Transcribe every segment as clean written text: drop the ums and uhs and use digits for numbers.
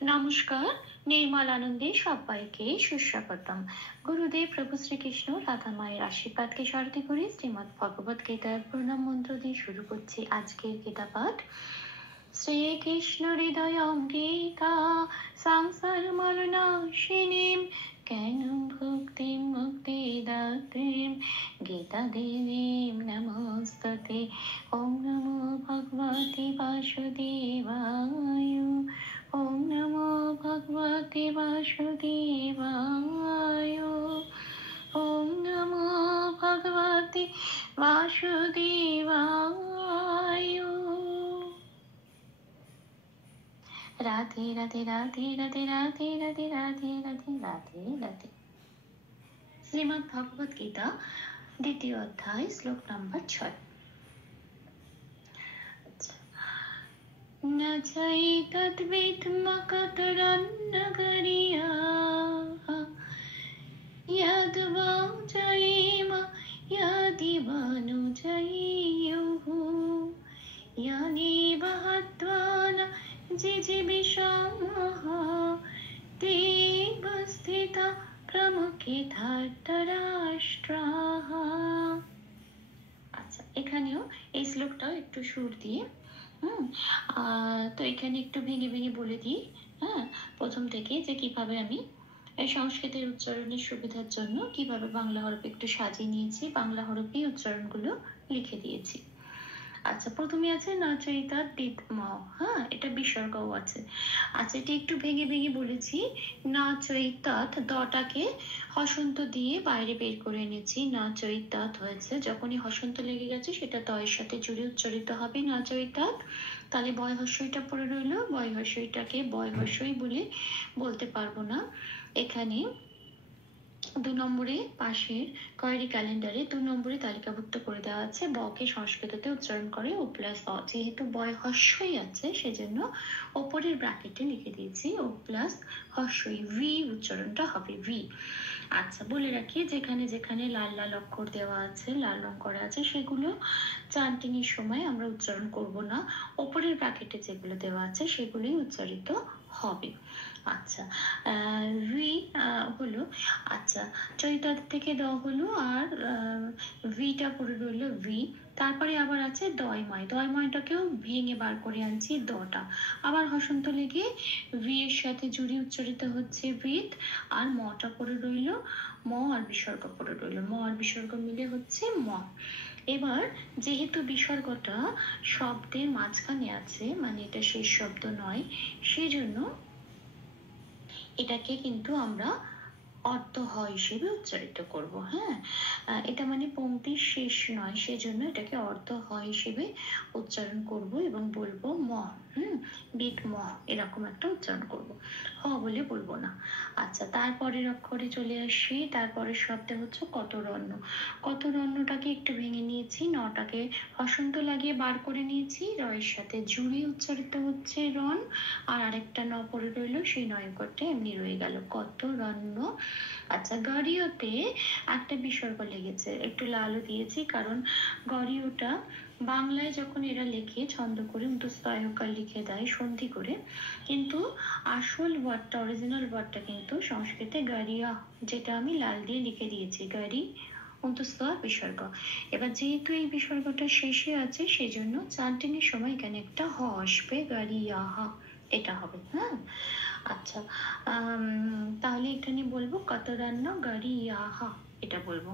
নমস্কার। নির্মল আনন্দে সবাইকে সুস্বাগতম। গুরুদেব প্রভু শ্রীকৃষ্ণ রাধা মায়ের আশীর্বাদকে সারথি করে শ্রীমদ্ ভগবত গীতার প্রণাম মন্ত্র দিয়ে শুরু করছি আজকের গীতা পাঠ। শ্রীকৃষ্ণ হৃদয়ং গীতা সংসার মরণাশিনীম কেন ভক্তিম মুক্তিদাত্রীম গীতা দেবীম নমস্তুতে। ওম নমো ভগবতে বাসুদেবায়। ওম নমো ভগবতে বাসুদেবায়। ওম নমো ভগবতে বাসুদেবায়। রাধে রাধে রাধে রাধে রাধে রাধে রাধে রাধে রাধে রাধে। শ্রীমদ্ ভগবত গীতা দ্বিতীয় অধ্যায় শ্লোক নম্বর 6। न चैतद्विद्मकतरन्नगरीयाः यद्वा जयेम यदिवा नु जयेयुः यदेव हत्वा न जिजीविषामः तेव स्थिता प्रमुखे धृतराष्ट्राः। আচ্ছা, এখানেও এই শ্লোকটাও একটু সুর দিয়ে তো এখানে একটু ভেঙে ভেঙে বলে দিই। প্রথম থেকে যে কিভাবে আমি এই সংস্কৃতের উচ্চারণের সুবিধার জন্য কিভাবে বাংলা হরফ একটু সাজিয়ে নিয়েছি, বাংলা হরফেই উচ্চারণগুলো লিখে দিয়েছি। আচ্ছা, প্রথমে আছে নচৈতা দিতম, এটা বিসর্গও আছে। আচ্ছা, এটা একটু ভেঙে ভেঙে বলেছি। নচৈতাৎ, দটাকে হসন্ত দিয়ে বাইরে বের করে এনেছি, নচৈতাৎ হয়েছে। যখনই হসন্ত লেগে গেছে সেটা দয়ের সাথে জুড়ে উচ্চারিত হবে নচৈতাৎ। তাহলে বয় হস্যইটা পড়ে রইল, বয় হস্যইটাকে বয় হস্যই বলে বলতে পারবো না। এখানে 2 নম্বরে পাশের কয়েরি ক্যালেন্ডারে 2 নম্বরে তালিকাভুক্ত করে দেওয়া আছে বকে সংস্কৃততে উচ্চারণ করে ও প্লাস অ। যেহেতু বয় হস্যই আছে সেজন্য ওপরের ব্র্যাকেটে লিখে দিয়েছি ও প্লাস হস্যই, ভি উচ্চারণটা হবে ভি। আচ্ছা, বলে রাখি যেখানে যেখানে লাল লাল অক্ষর দেওয়া আছে, লাল রং করা আছে, সেগুলো চান্টিং এর সময় আমরা উচ্চারণ করব না। ওপরের ব্র্যাকেটে যেগুলো দেওয়া আছে সেগুলোই উচ্চারিত হবে। আচ্ছা, ভি হলো, আচ্ছা চৈতাদ থেকে দ হলো আর ভিটা পড়ে রইল ভি। তারপরে আবার আছে দয়ময়, দয়ময়টাকেও ভেঙে বার করে আনছি দটা। আবার হসন্ত লেগে ভি এর সাথে জুড়ে উচ্চারিত হচ্ছে ভিত, আর মটা পড়ে রইল, ম আর বিসর্গ পড়ে রইল, ম আর বিসর্গ মিলে হচ্ছে ম। এবার যেহেতু বিসর্গটা শব্দের মাঝখানে আছে, মানে এটা শেষ শব্দ নয়, সেজন্য এটাকে কিন্তু আমরা অর্থ হ হিসেবে উচ্চারিত করব। এটা মানে পংক্তির শেষ নয়, সেজন্য এটাকে অর্থ হ হিসেবে উচ্চারণ করব এবং বলবো ম, বিট ম, এরকম একটা উচ্চারণ করব, হ বলে বলবো না। আচ্ছা, তারপরের অক্ষরে চলে আসি। তারপরের শব্দে হচ্ছে কতরণ্য। কতরণ্যটাকে একটু ভেঙে নিয়েছি, নটাকে হসন্ত লাগিয়ে বার করে নিয়েছি, রয়ের সাথে জুড়ে উচ্চারিত হচ্ছে রণ, আর আরেকটা ন পড়ে রইল, সেই নয়করটা এমনি রয়ে গেল কতরণ্য। আচ্ছা, গরিয়তে একটা বিসর্গ লেগেছে, একটু লালও দিয়েছি, কারণ গরিয়টা বাংলায় যখন এরা লেখে ছন্দ করে অন্তস্তয়কার লিখে দেয় সন্ধি করে, কিন্তু আসল ওয়ার্ডটা, অরিজিনাল ওয়ার্ডটা কিন্তু সংস্কৃতে গারিয়া, যেটা আমি লাল দিয়ে লিখে দিয়েছি, গারি অন্তস্থ বিসর্গ। এবার যেহেতু এই বিসর্গটা শেষে আছে সেজন্য চান্টিং এর সময় এখানে একটা হ আসবে, গারিয়া, এটা হবে। আচ্ছা, তাহলে এখানে বলবো কতরান্ন গাড়ি ইয়াহা, এটা বলবো।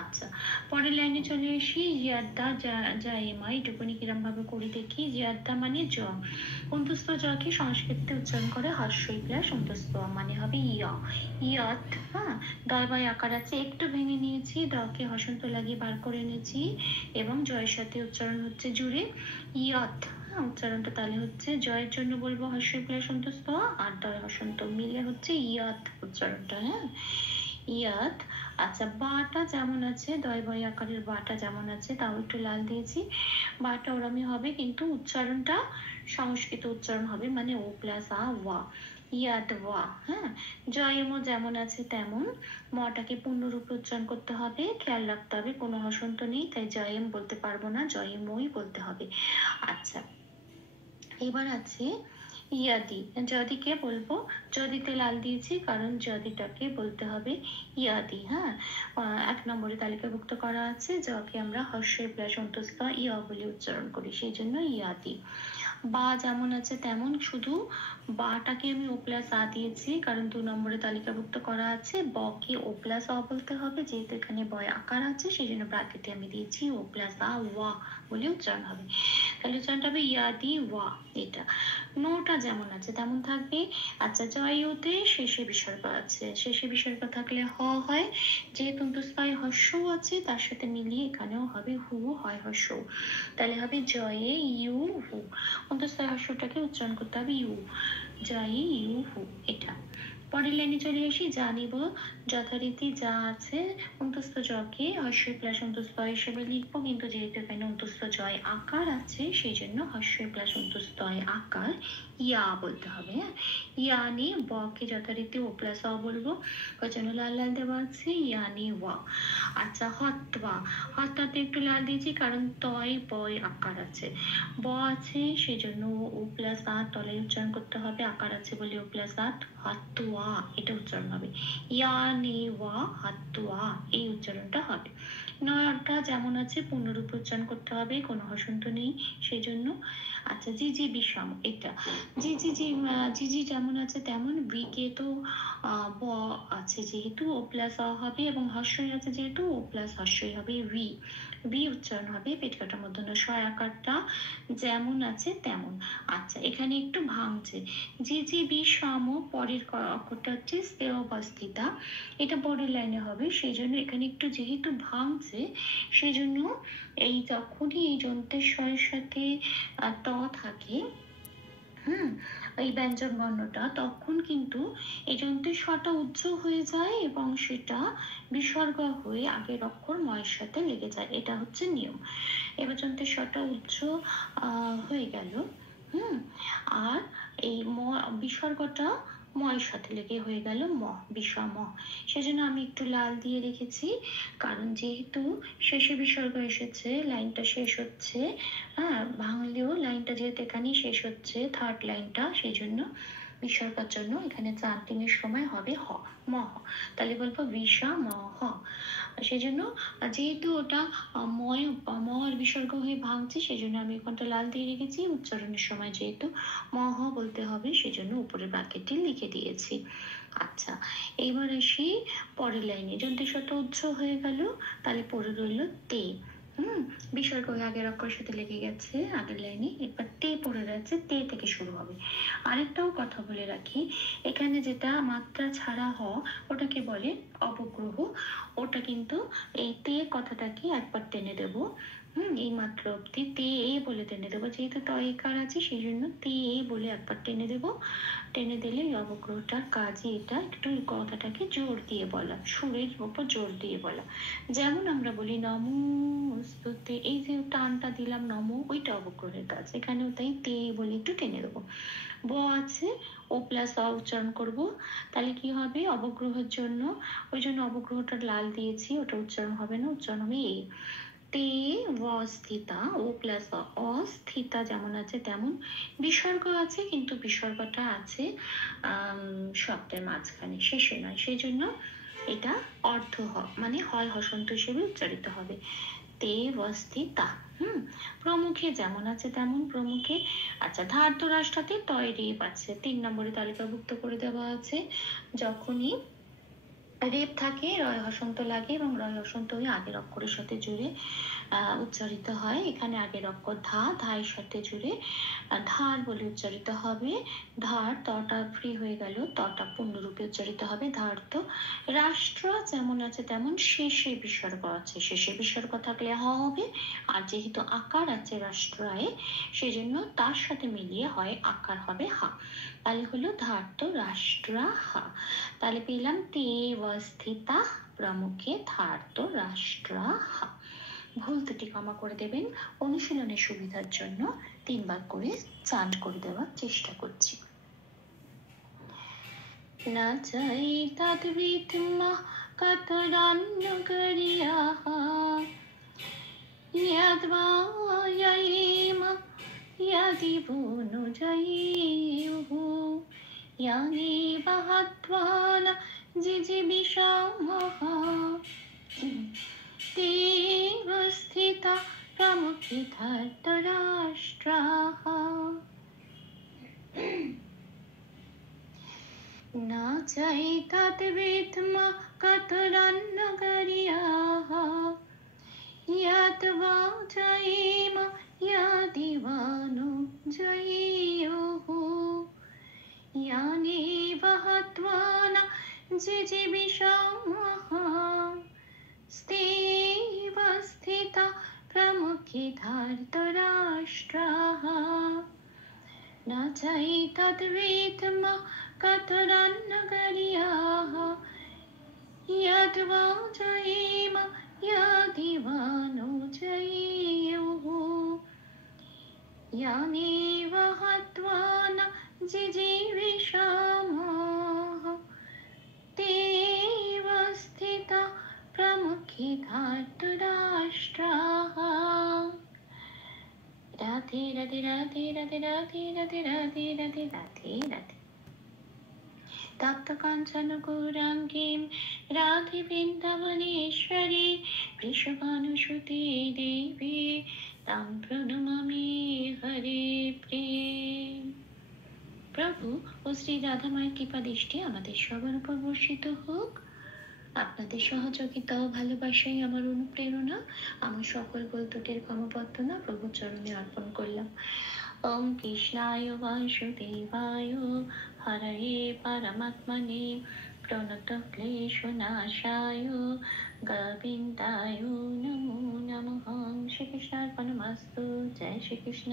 আচ্ছা, পরের লাইনে চলে আসি। জিয়াদ্দা জায়েমা, এটুকুনি কিরম ভাবে করি দেখি। জিয়াদ্দা মানে জ, অন্তস্থ জকে সংস্কৃতে উচ্চারণ করে হর্ষই প্লাস অন্তস্থ, মানে হবে ইয়া, ইয়াত। দয় বয় আকার আছে, একটু ভেঙে নিয়েছি, দকে হসন্ত লাগিয়ে বার করে এনেছি এবং জয়ের সাথে উচ্চারণ হচ্ছে জুড়ে ইয়াত। উচ্চারণটা তাহলে হচ্ছে জয়ের জন্য বলবো হর্ষই প্লাস অন্তস্থ, আর দয় হসন্ত মিলে হচ্ছে ইয়াত উচ্চারণটা। ইয়াত। আচ্ছা, বাটা যেমন আছে, দয় বয় আকারের বাটা যেমন আছে, তাও একটু লাল দিয়েছি, বাটা ওরমই হবে, কিন্তু উচ্চারণটা সংস্কৃত উচ্চারণ হবে, মানে ও প্লাস আ ওয়া, ইয়াদ ওয়া। জয়মও যেমন আছে তেমন, মটাকে পূর্ণরূপে উচ্চারণ করতে হবে, খেয়াল রাখতে হবে কোনো হসন্ত নেই, তাই জয়েম বলতে পারবো না, জয়মই বলতে হবে। আচ্ছা, এবার আছে ইয়াদি, যদিকে বলবো, যদিতে লাল দিয়েছি কারণ যদিটাকে বলতে হবে ইয়াদি। হ্যাঁ, 1 নম্বরে তালিকাভুক্ত করা আছে, যাকে আমরা হর্ষের প্লাস অন্তস্থ ইয়া বলে উচ্চারণ করি, সেই জন্য ইয়াদি। বা যেমন আছে তেমন, শুধু বাটাকে আমি ও প্লাস আ দিয়েছি কারণ 2 নম্বরে তালিকাভুক্ত করা আছে। বকে ও প্লাস অ বলতে হবে, যেহেতু এখানে বয় আকার আছে সেই জন্য ব্র্যাকেটে আমি দিয়েছি ও প্লাস আ ওয়া বলে উচ্চারণ হবে। তাহলে উচ্চারণটা হবে ইয়াদি ওয়া। এটা নোটা যেমন আছে তেমন থাকবে। আচ্ছা, জয়তে শেষে বিসর্গ আছে, শেষে বিসর্গ থাকলে হ হয়, যেহেতু অন্তস্থায় হর্ষ আছে তার সাথে মিলিয়ে এখানেও হবে হু হয় হর্ষ, তাহলে হবে জয়ে ইউ হু। অন্তস্থায় হর্ষটাকে উচ্চারণ করতে হবে ইউ, জয়ে ইউ হু। এটা পরের লাইনে চলে আসি, যা নিব যথারীতি যা আছে অন্তস্থ জকে হর্ষই প্লাস অন্তস্থ হিসেবে লিখবো, কিন্তু যেহেতু এখানে অন্তস্থ জয় আকার আছে সেই জন্য হর্ষই প্লাস অন্তস্থ আকার ইয়া বলতে হবে। হ্যাঁ, ইয়া নিয়ে বকে যথারীতি ও প্লাস অ বলবো, ওই জন্য লাল লাল দেওয়া আছে ইয়ানি ওয়া। আচ্ছা, হত্বা, হত্বাতে একটু লাল দিয়েছি কারণ তয় বয় আকার আছে, ব আছে সেই জন্য ও প্লাস আ তলায় উচ্চারণ করতে হবে, আকার আছে বলে ও প্লাস আট, হাতুয়া এটা উচ্চারণ হবে, ইয়ানি ওয়া হাতুয়া এই উচ্চারণটা হবে। নয়টা যেমন আছে পূর্ণরূপে উচ্চারণ করতে হবে, কোনো হসন্ত নেই সেই জন্য। আচ্ছা, জি জি বিষম, এটা জি জি জি জি জি যেমন আছে তেমন, বিকে তো ব আছে যেহেতু ও প্লাস অ হবে, এবং হর্ষই আছে যেহেতু ও প্লাস হর্ষই হবে ভি, ভি উচ্চারণ হবে। পেট কাটা মধ্যন্য ছয় আকারটা যেমন আছে তেমন। আচ্ছা, এখানে একটু ভাঙছে, জি জি বিষম পরের অক্ষরটা হচ্ছে স্থিতা, এটা পরের লাইনে হবে সেই জন্য এখানে একটু যেহেতু ভাঙছে সেই জন্য এই যখনই এই যন্ত্রের স্বরের সাথে ত থাকে, এই ব্যঞ্জন বর্ণটা, তখন কিন্তু এই যন্ত্রের স্বরটা উচ্চ হয়ে যায় এবং সেটা বিসর্গ হয়ে আগের অক্ষর ময়ের সাথে লেগে যায়, এটা হচ্ছে নিয়ম। এবার যন্ত্রের স্বরটা উচ্চ হয়ে গেল, আর এই বিসর্গটা ময়ের সাথে লেগে হয়ে গেল ম, বিষম। সেজন্য আমি একটু লাল দিয়ে রেখেছি, কারণ যেহেতু শেষে বিসর্গ এসেছে, লাইনটা শেষ হচ্ছে, হ্যাঁ ভাঙলেও লাইনটা যেহেতু এখানেই শেষ হচ্ছে থার্ড লাইনটা, সেই জন্য বিসর্গের জন্য এখানে চান্টিং এর সময় হবে হ, ম হ, তাহলে বলবো বিষা ম হ। সেই জন্য যেহেতু ওটা ময়ের বিসর্গ হয়ে ভাঙছে সেই জন্য আমি এখানটা লাল দিয়ে রেখেছি, উচ্চারণের সময় যেহেতু ম হ বলতে হবে সেই জন্য উপরে ব্র্যাকেটে লিখে দিয়েছি। আচ্ছা, এইবার আসি পরের লাইনে, যন্ত্রের সাথে উচ্চ হয়ে গেল, তাহলে পরে রইল তে। বিসর্গ হয়ে আগের অক্ষরের সাথে লেগে গেছে আগের লাইনে, এবার তে পড়ে যাচ্ছে, তে থেকে শুরু হবে। আরেকটাও কথা বলে রাখি, এখানে যেটা মাত্রা ছাড়া হ ওটাকে বলে অবগ্রহ, ওটা কিন্তু এই তে কথাটাকে একবার টেনে দেবো, এই মাত্র অব্দি তে এ বলে টেনে দেবো, যেহেতু তয়কার আছে সেই জন্য তে এ বলে একবার টেনে দেবো, টেনে দিলে এই অবগ্রহটার কাজই এটা, একটু কথাটাকে জোর দিয়ে বলা, সুরের উপর জোর দিয়ে বলা। যেমন আমরা বলি নমস্তুতে, এই যে টানটা দিলাম নম, ওইটা অবগ্রহের কাজ, এখানেও তাই তে বলে একটু টেনে দেবো। ব আছে, ও প্লাস অ উচ্চারণ করব, তাহলে কি হবে অবগ্রহের জন্য, ওই জন্য অবগ্রহটা লাল দিয়েছি, ওটা উচ্চারণ হবে না, উচ্চারণ হবে এ। তে স্থিতা, ও প্লাস অস্থিতা যেমন আছে তেমন, বিসর্গ আছে কিন্তু বিসর্গটা আছে শব্দের মাঝখানে, শেষে নয়, সেই জন্য এটা অর্ধ মানে হয় হসন্ত হিসেবে উচ্চারিত হবে, তে স্থিতা। প্রমুখে যেমন আছে তেমন প্রমুখে। আচ্ছা, ধার্ত রাষ্ট্রতে তয় রেপ আছে, 3 নম্বরে তালিকাভুক্ত করে দেওয়া আছে, যখনই রেপ থাকে রয় হসন্ত লাগে এবং রয় হসন্ত হয়ে আগের অক্ষরের সাথে জুড়ে উচ্চারিত হয়, এখানে আগের অক্ষর ধা, ধায়ের সাথে জুড়ে ধার বলে উচ্চারিত হবে, ধার, তটা ফ্রি হয়ে গেল, তটা পূর্ণরূপে উচ্চারিত হবে ধার। তো রাষ্ট্র যেমন আছে তেমন শেষে বিসর্গ আছে, শেষে বিসর্গ থাকলে হ হবে, আর যেহেতু আকার আছে রাষ্ট্রায় সেই জন্য তার সাথে মিলিয়ে হয় আকার হবে হা, তাহলে হলো ধার্ত রাষ্ট্রা হা। তাহলে পেলাম তে স্থিতা প্রমুখে ধার্ত রাষ্ট্রা হা। ভুল ত্রুটি ক্ষমা করে দেবেন, অনুশীলনের সুবিধার জন্য 3 বার করে চান্ট করে দেওয়ার চেষ্টা করছি। না চাই তদ্বিতমা কতরান্ন করিয়াহ यद्वा ययेम यदि भूनुजयेयुः यानेव हत्वा न जिजीविषामः तेव स्थिता प्रमुखे धृतराष्ट्राः न चैतद्विद्म कतरन्नगर्याः यद्वा जयेम यदिवा नु जयेयुः यानेव हत्वा न जिजीविषामः स्तेव स्थिता प्रमुखे धृतराष्ट्राः न चैतद्विद्म कतरन्नगर्याः यद्वा जयेम यदिवा नु जयेयुः यानेव हत्वा न जिजीविषामः तेव स्थिता प्रमुखे धृतराष्ट्राः। राधे राधे राधे राधे राधे राधे राधे राधे राधे राधे। तप्त कांचन गौरांगीं राधे वृंदावनेश्वरी वृषभानुसुते देवी तां प्रणमामि हरे प्रेम। প্রভু ও শ্রী রাধামায়ের কৃপা দৃষ্টি আমাদের সবার উপর বর্ষিত হোক। আপনাদের সহযোগিতা ও ভালোবাসাই আমার অনুপ্রেরণা। আমার সকল ভুল ত্রুটির ক্ষমাপ্রার্থনা প্রভুর চরণে অর্পণ করলাম। ওম কৃষ্ণায় বাসুদেবায় হরয়ে পরমাত্মনে প্রণত ক্লেশনাশায় গোবিন্দায় নমো নমঃ। শ্রীকৃষ্ণার্পণমস্তু। জয় শ্রীকৃষ্ণ।